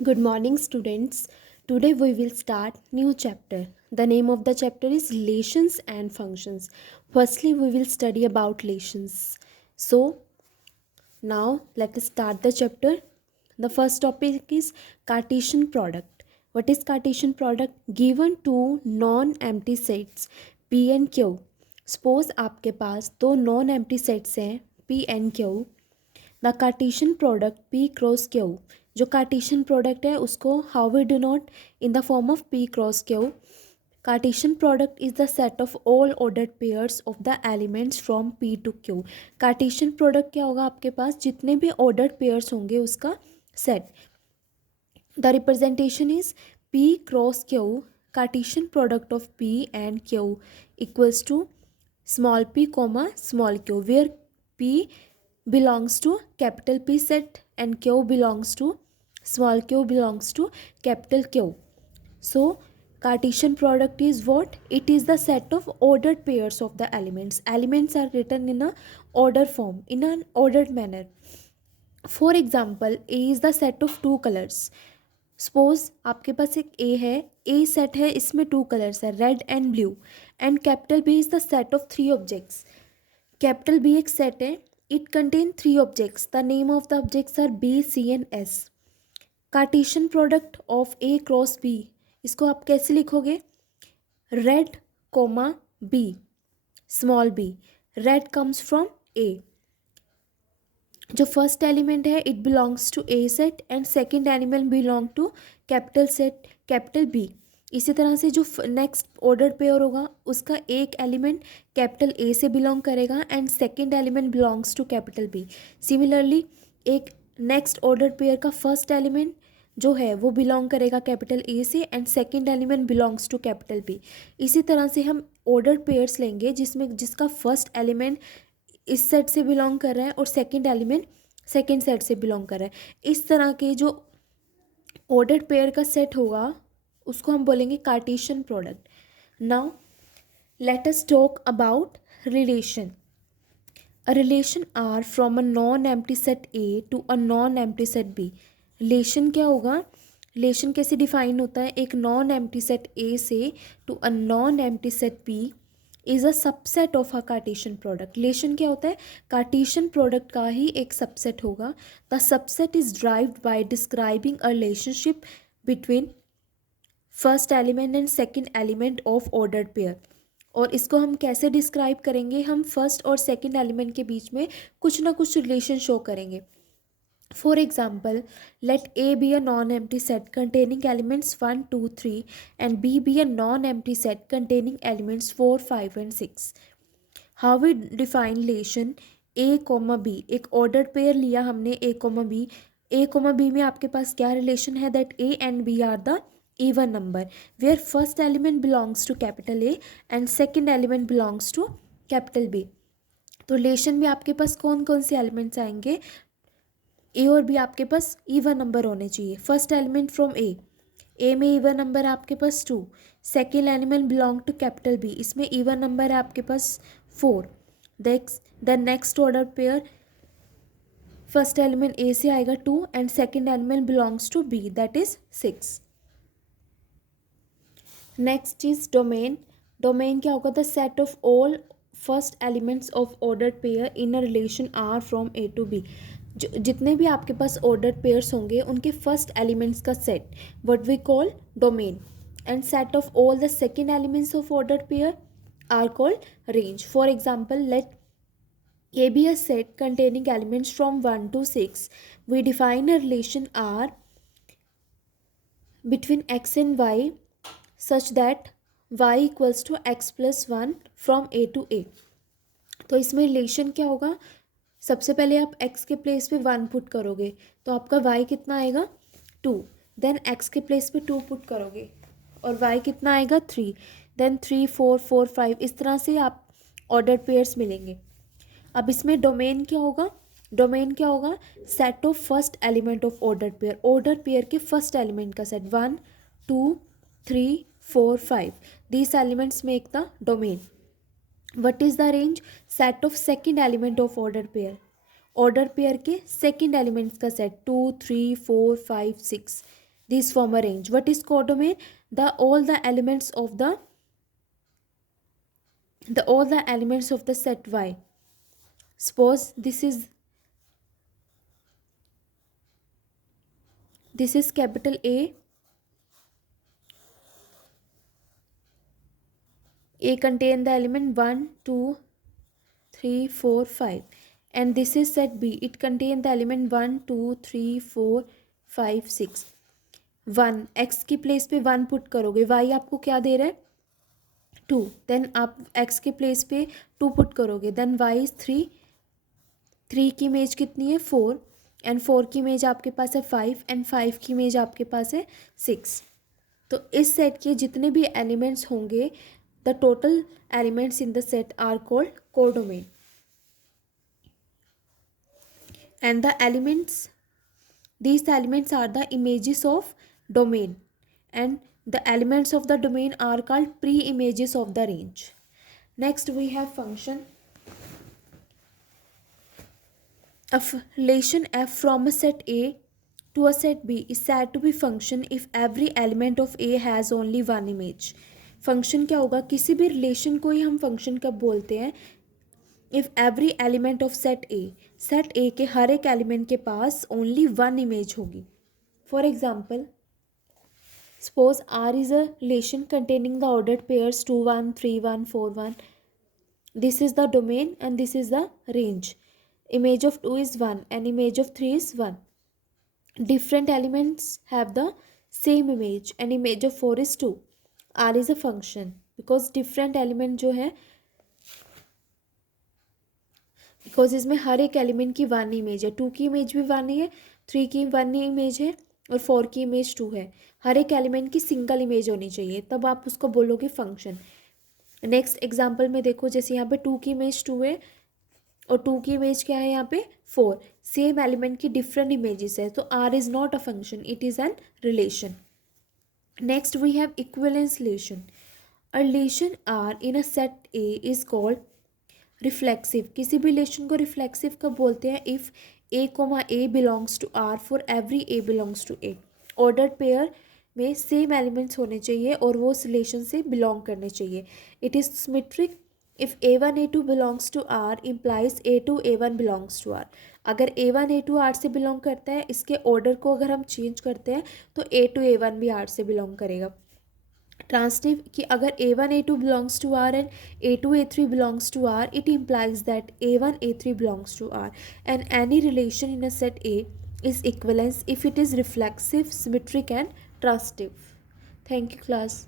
Good morning, students. Today we will start new chapter. The name of the chapter is relations and functions. Firstly, we will study about relations. So, now let us start the chapter. The first topic is Cartesian product. What is Cartesian product? Given two non-empty sets P and Q. Suppose आपके पास दो non-empty sets हैं P and Q. The Cartesian product P cross Q, जो Cartesian product है उसको how we denote in the form of P cross Q. Cartesian product is the set of all ordered pairs of the elements from P to Q. Cartesian product क्या होगा? आपके पास जितने भी ordered pairs होंगे उसका सेट. The representation is P cross Q. Cartesian product of P and Q equals to small p comma small q, where p belongs to capital P set and q belongs to small q belongs to capital Q. So Cartesian product is what? It is the set of ordered pairs of the elements. Elements are written in a order form, in an ordered manner. For example, A is the set of two colors. Suppose आपके पास एक A है, A set है, इसमें two colours है red and blue. And capital B is the set of three objects. Capital B एक set है, it contain three objects. The name of the objects are B C and S. Cartesian product of A cross B, इसको आप कैसे लिखोगे? Red comma B small B. Red comes from A. जो first element है it belongs to A set and second element belong to capital set capital B. इसी तरह से जो नेक्स्ट ऑर्डर पेयर होगा उसका एक एलिमेंट कैपिटल ए से बिलोंग करेगा and second element belongs to capital B. Similarly एक नेक्स्ट ऑर्डर पेयर का फर्स्ट एलिमेंट जो है वो बिलोंग करेगा कैपिटल ए से and second element belongs to capital B. इसी तरह से हम ऑर्डर पेयर्स लेंगे जिसका फर्स्ट एलिमेंट इस सेट से बिलोंग कर रहा है और सेकंड एलिमेंट सेकंड सेट से बिलोंग कर रहा है. इस तरह के जो ऑर्डर्ड पेयर का सेट होगा उसको हम बोलेंगे Cartesian product. Now let us talk about relation. A relation R from a non empty set A to a non empty set B. Relation क्या होगा? रिलेशन कैसे डिफाइन होता है? एक नॉन एम्प्टी सेट ए से to a non empty set B is a subset of a Cartesian product. Relation क्या होता है? कार्टेशियन प्रोडक्ट का ही एक सबसेट होगा. The subset is derived by describing a relationship between first element and second element of ordered pair. और इसको हम कैसे डिस्क्राइब करेंगे? हम फर्स्ट और सेकेंड एलिमेंट के बीच में कुछ ना कुछ रिलेशन शो करेंगे. For example, let A be a non-empty set containing elements 1, 2, 3 and B be a non-empty set containing elements 4, 5 and 6. How we define relation A, B? एक ordered pair लिया हमने A, B. A, B में आपके पास क्या relation है? That A and B are the even number where first element belongs to capital A and second element belongs to capital B. तो relation में आपके पास कौन कौन से एलिमेंट्स आएंगे? ए और बी आपके पास इवन नंबर होने चाहिए. फर्स्ट एलिमेंट फ्रॉम ए में इवन नंबर है आपके पास 2. Second element belong to capital B, इसमें इवन नंबर है आपके पास 4. The next order pair first element A से आएगा 2 and second element belongs to B that is 6. Next is domain. Domain क्या होगा? The set of all first elements of ordered pair in a relation R from A to B. जितने भी आपके पास ordered pairs होंगे उनके first elements का set what we call domain. And set of all the second elements of ordered pair are called range. For example, let A be a set containing elements from 1 to 6. We define a relation R between x and y such that y equals to x plus 1 from A to A. तो इसमें relation क्या होगा? सबसे पहले आप x के place पे 1 put करोगे तो आपका y कितना आएगा? 2. देन x के प्लेस पे 2 पुट करोगे और y कितना आएगा? 3. देन 3, 4, 4, 5 इस तरह से आप ऑर्डर्ड पेयर्स मिलेंगे. अब इसमें डोमेन क्या होगा? डोमेन क्या होगा? Set of first element of ordered pair. Ordered pair के फर्स्ट एलिमेंट का set 1, 2, 3, 4, 5 these elements make the domain. What is the range? Set of second element of order pair. Order pair के second elements का set 2, 3, 4, 5, 6. These form a range. What is codomain? All the elements of the set Y. Suppose this is capital A. A contain the element 1, 2, 3, 4, 5. And this is set B. It contain the element 1, 2, 3, 4, 5, 6. 1 x की place पे 1 put करोगे, y आपको क्या दे रहा है 2. Then आप x के place पे 2 पुट करोगे, देन y इज 3. 3 की इमेज कितनी है 4. एंड 4 की इमेज आपके पास है 5. एंड 5 की इमेज आपके पास है 6. तो इस सेट के जितने भी एलिमेंट्स होंगे, the total elements in the set are called codomain. And these elements are the images of domain, and the elements of the domain are called pre-images of the range. Next we have function. A relation f from a set A to a set B is said to be function if every element of A has only one image. Function क्या होगा? किसी भी relation को ही हम function कब बोलते हैं? If every element of set A के हर एक एलिमेंट के पास ओनली वन इमेज होगी. For example, suppose R is a relation containing the ordered pairs 2 1 3 1 4 1. This is the domain and this is the range. Image of 2 is 1 and image of 3 is 1. Different elements have the same image and image of 4 is 2. R is a function because different element जो है, because इसमें हर एक element की one image है. 2 की image भी one ही है, 3 की वन इमेज है और 4 की इमेज 2 है. हर एक एलिमेंट की सिंगल इमेज होनी चाहिए, तब आप उसको बोलोगे फंक्शन. नेक्स्ट एग्जांपल में देखो, जैसे यहाँ पे 2 की इमेज 2 है और 2 की इमेज क्या है यहाँ पे 4. सेम एलिमेंट की डिफरेंट इमेजेस है, तो R is not a function, it is an relation. Next we have equivalence relation. A relation R in a set A is called reflexive. किसी भी रिलेशन को रिफ्लेक्सिव कब बोलते हैं? If A comma A belongs to R for every A belongs to A. Ordered pair में same elements होने चाहिए और वो उस रिलेशन से बिलोंग करने चाहिए. It is symmetric if A1 A2 belongs to R implies A2 A1 belongs to R. अगर A1 A2 R से बिलोंग करता है, इसके ऑर्डर को अगर हम चेंज करते हैं तो A2 A1 भी R से बिलोंग करेगा. ट्रांसटिव कि अगर A1 A2 belongs to R and A2 A3 belongs to R, it implies that A1 A3 belongs to R. And any relation in a set A is equivalence if it is reflexive, symmetric and transitive. Thank you class.